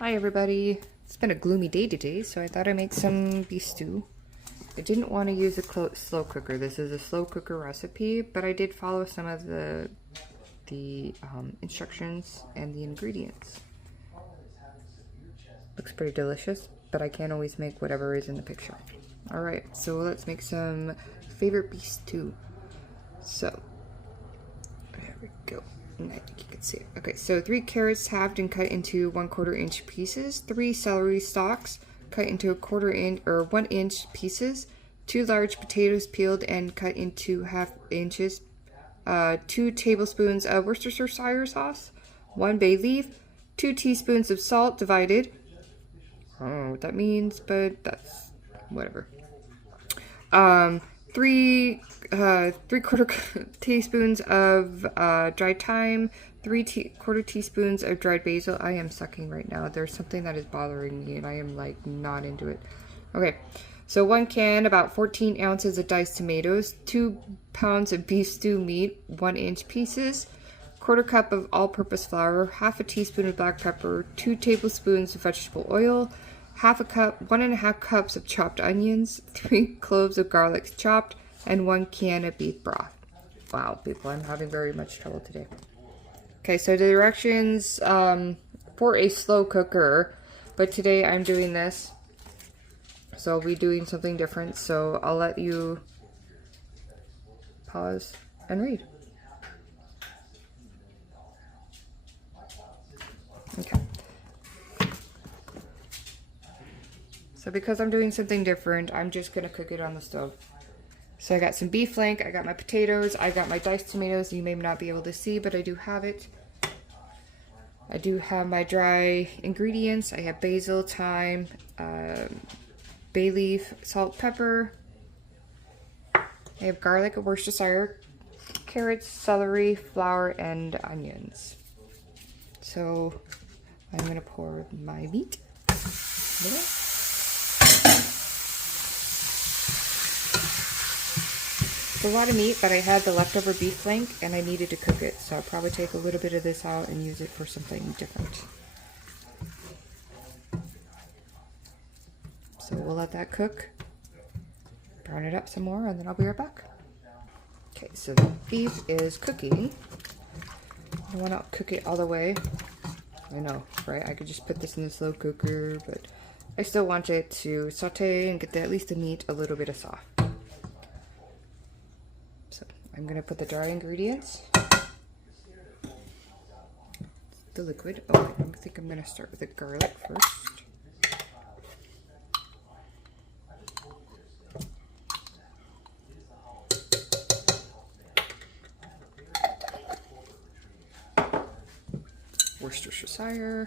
Hi everybody. It's been a gloomy day today, so I thought I'd make some beef stew. I didn't want to use a slow cooker. This is a slow cooker recipe, but I did follow some of the instructions and the ingredients. Looks pretty delicious, but I can't always make whatever is in the picture. Alright, so let's make some favorite beef stew. So, there we go. I think you can see it. Okay, so 3 carrots halved and cut into 1/4 inch pieces, 3 celery stalks cut into 1/4 inch or 1 inch pieces, 2 large potatoes peeled and cut into 1/2 inches, 2 tablespoons of Worcestershire sauce, 1 bay leaf, 2 teaspoons of salt divided. I don't know what that means, but that's whatever. 3/4 teaspoons of dried thyme, 3/4 teaspoons of dried basil. I am sucking right now. There's something that is bothering me and I am like not into it. Okay, so 1 can, about 14 ounces of diced tomatoes, 2 pounds of beef stew meat, 1 inch pieces, 1/4 cup of all-purpose flour, 1/2 teaspoon of black pepper, 2 tablespoons of vegetable oil, 1.5 cups of chopped onions, 3 cloves of garlic chopped, and 1 can of beef broth. Wow, people, I'm having very much trouble today. Okay, so the directions for a slow cooker, but today I'm doing this, so I'll be doing something different, so I'll let you pause and read. Okay. So because I'm doing something different, I'm just going to cook it on the stove. So I got some beef flank, I got my potatoes, I got my diced tomatoes. You may not be able to see, but I do have it. I do have my dry ingredients. I have basil, thyme, bay leaf, salt, pepper. I have garlic, Worcestershire, carrots, celery, flour, and onions. So I'm going to pour my meat there. It's a lot of meat, but I had the leftover beef flank and I needed to cook it, so I'll probably take a little bit of this out and use it for something different. So we'll let that cook, brown it up some more, and then I'll be right back. Okay, so the beef is cooking. I don't want to cook it all the way. I know, right? I could just put this in the slow cooker, but I still want it to saute and get at least the meat a little bit of soft. I'm going to put the dry ingredients, the liquid. Oh, I think I'm going to start with the garlic first. Worcestershire.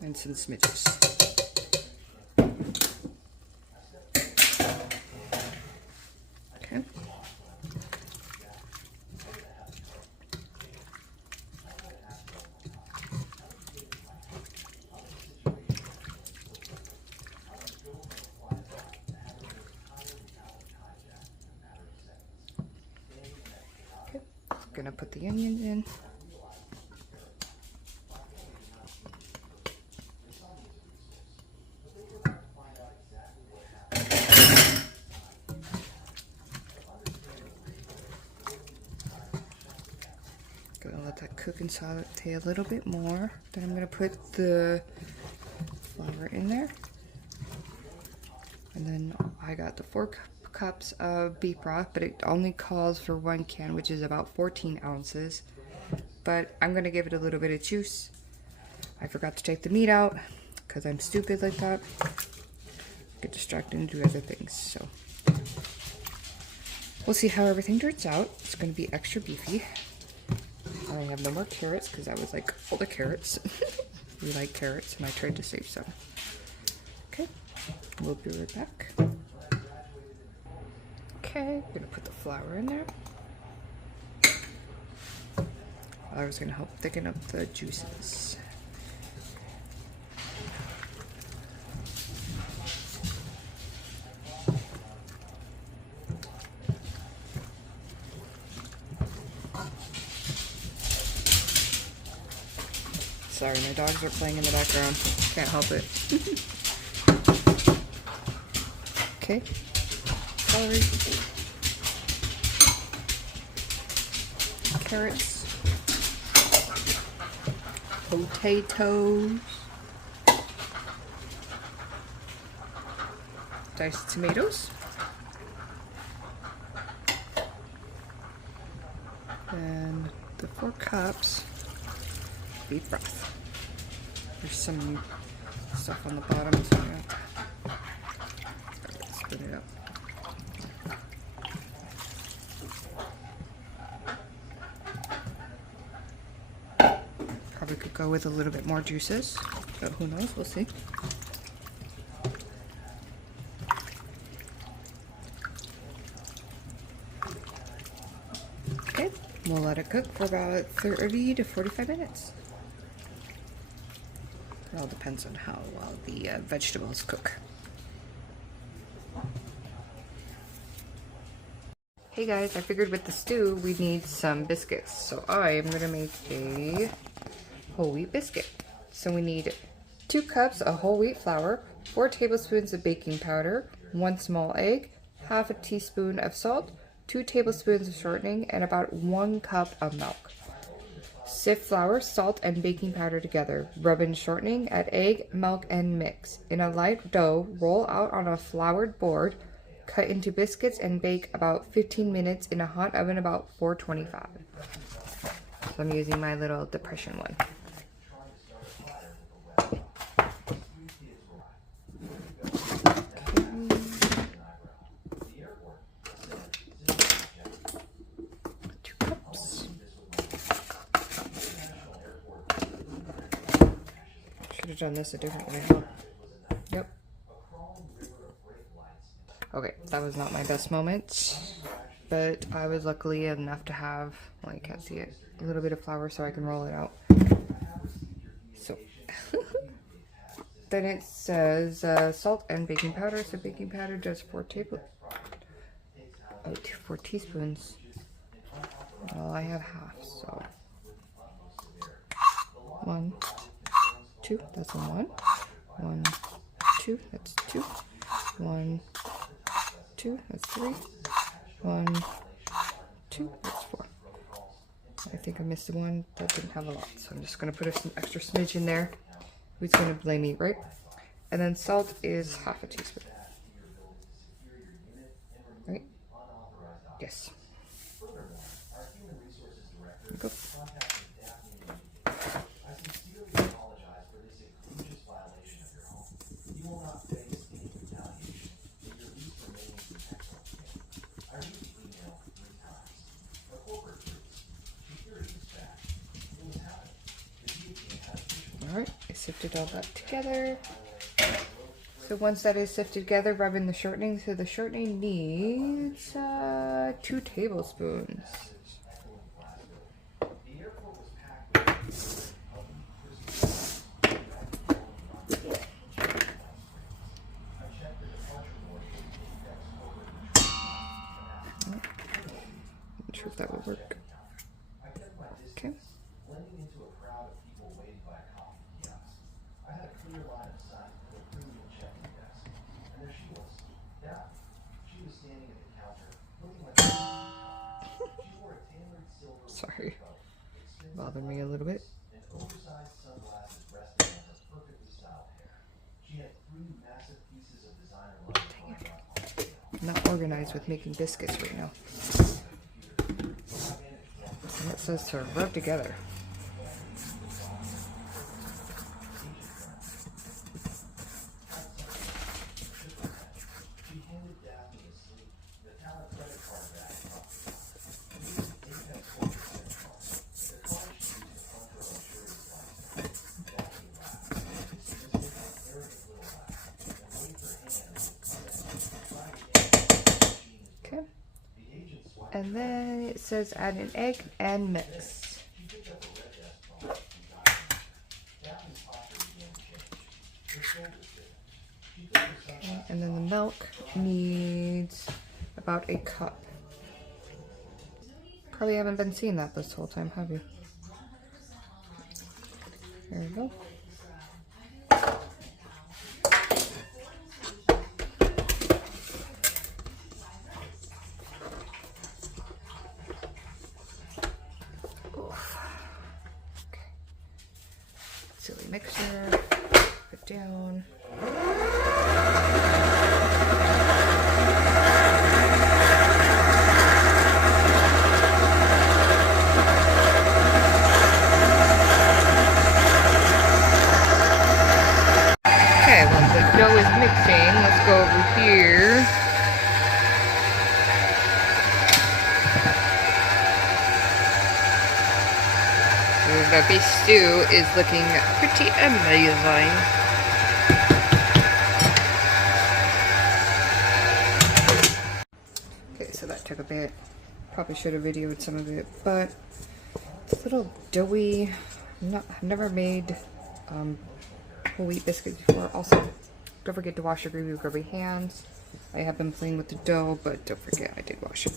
And some smidges. Okay. Okay. Gonna put the onions in. Gonna let that cook and saute a little bit more. Then I'm gonna put the flour in there. And then I got the 4 cups of beef broth, but it only calls for 1 can, which is about 14 ounces. But I'm gonna give it a little bit of juice. I forgot to take the meat out because I'm stupid like that. Get distracted and do other things, so. We'll see how everything turns out. It's gonna be extra beefy. I have no more carrots because I was like, all the carrots. We like carrots and I tried to save some. Okay, we'll be right back. Okay, I'm gonna put the flour in there. Flour is gonna help thicken up the juices. Sorry, my dogs are playing in the background. Can't help it. Okay. Celery. Carrots. Potatoes. Diced tomatoes. And the 4 cups beef broth. There's some stuff on the bottom, so I'm gonna spin it up. Probably could go with a little bit more juices, but who knows, we'll see. Okay, we'll let it cook for about 30 to 45 minutes. It all depends on how well the vegetables cook. Hey guys, I figured with the stew we need some biscuits. So I am gonna make a whole wheat biscuit. So we need 2 cups of whole wheat flour, 4 tablespoons of baking powder, 1 small egg, half a teaspoon of salt, 2 tablespoons of shortening, and about 1 cup of milk. Sift flour, salt, and baking powder together. Rub in shortening, add egg, milk, and mix. In a light dough, roll out on a floured board, cut into biscuits, and bake about 15 minutes in a hot oven about 425. So I'm using my little depression one. Should have done this a different way, huh? Yep. Okay, that was not my best moment, but I was luckily enough to have, well, you can't see it, a little bit of flour so I can roll it out. So, then it says salt and baking powder, so baking powder just 4 teaspoons. Well, I have half, so 1, 2, that's 1, 1, 2, that's 2, 1, 2, that's 3, 1, 2, that's 4. I think I missed the one that didn't have a lot, so I'm just gonna put some extra smidge in there. Who's gonna blame me, right? And then salt is half a teaspoon. Right? Yes. Go. Alright, I sifted all that together. So once that is sifted together, rub in the shortening. So the shortening needs 2 tablespoons. Not sure if that will work. Okay. Sorry, bothered me a little bit. Dang it. I'm not organized with making biscuits right now. And it says to rub together. And then it says add an egg and mix. Okay, and then the milk needs about a cup. Probably haven't been seeing that this whole time, have you? There we go. Silly mixer, put down. Okay, well the dough is mixing. Let's go over here. The beef stew is looking pretty amazing. Okay, so that took a bit. Probably should have videoed some of it, but it's a little doughy. I've never made whole wheat biscuits before. Also, don't forget to wash your grubby hands. I have been playing with the dough, but don't forget I did wash it.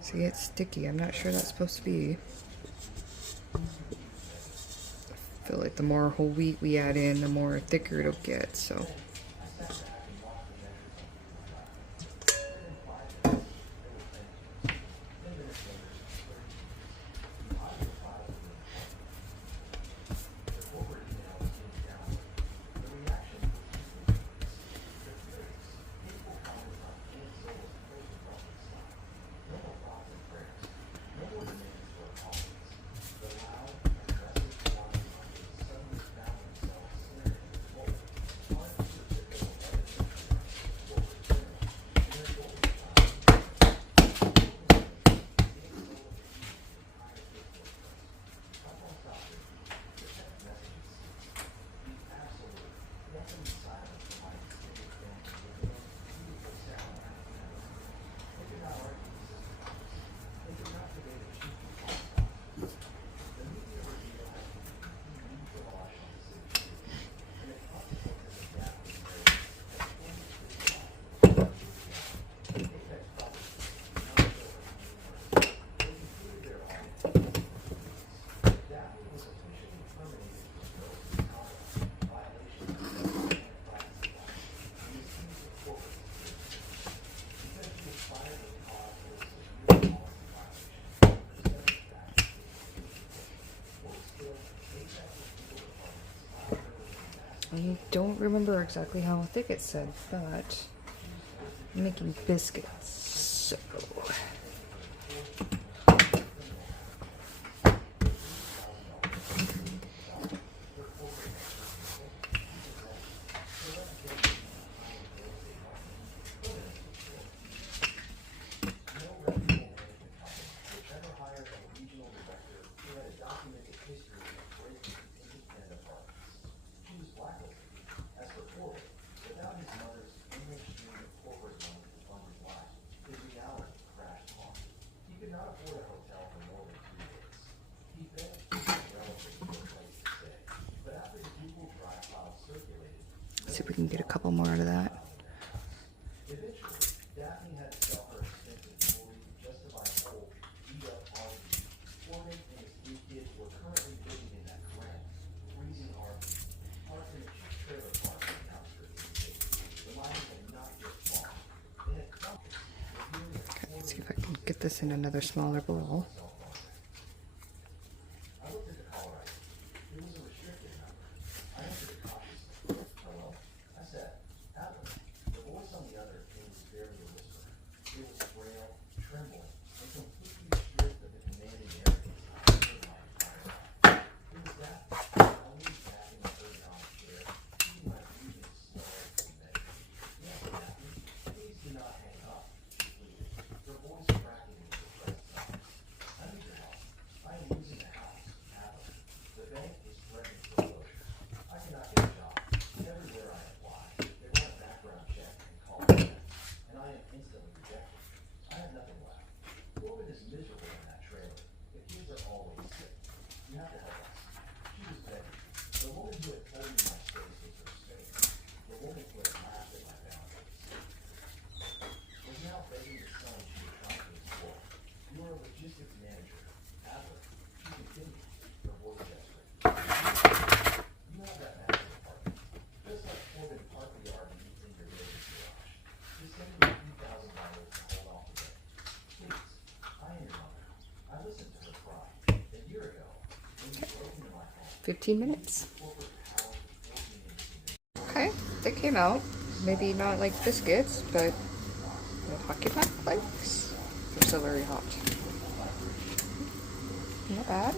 See, it's sticky. I'm not sure that's supposed to be. I feel like the more whole wheat we add in, the more thicker it'll get, so. I don't remember exactly how thick it said, but I'm making biscuits, so. See if we can get a couple more out of that. Okay, let's see if I can get this in another smaller bowl. 15 minutes. Okay, they came out. Maybe not like biscuits, but hockey puck flakes. They're still very hot. Not bad.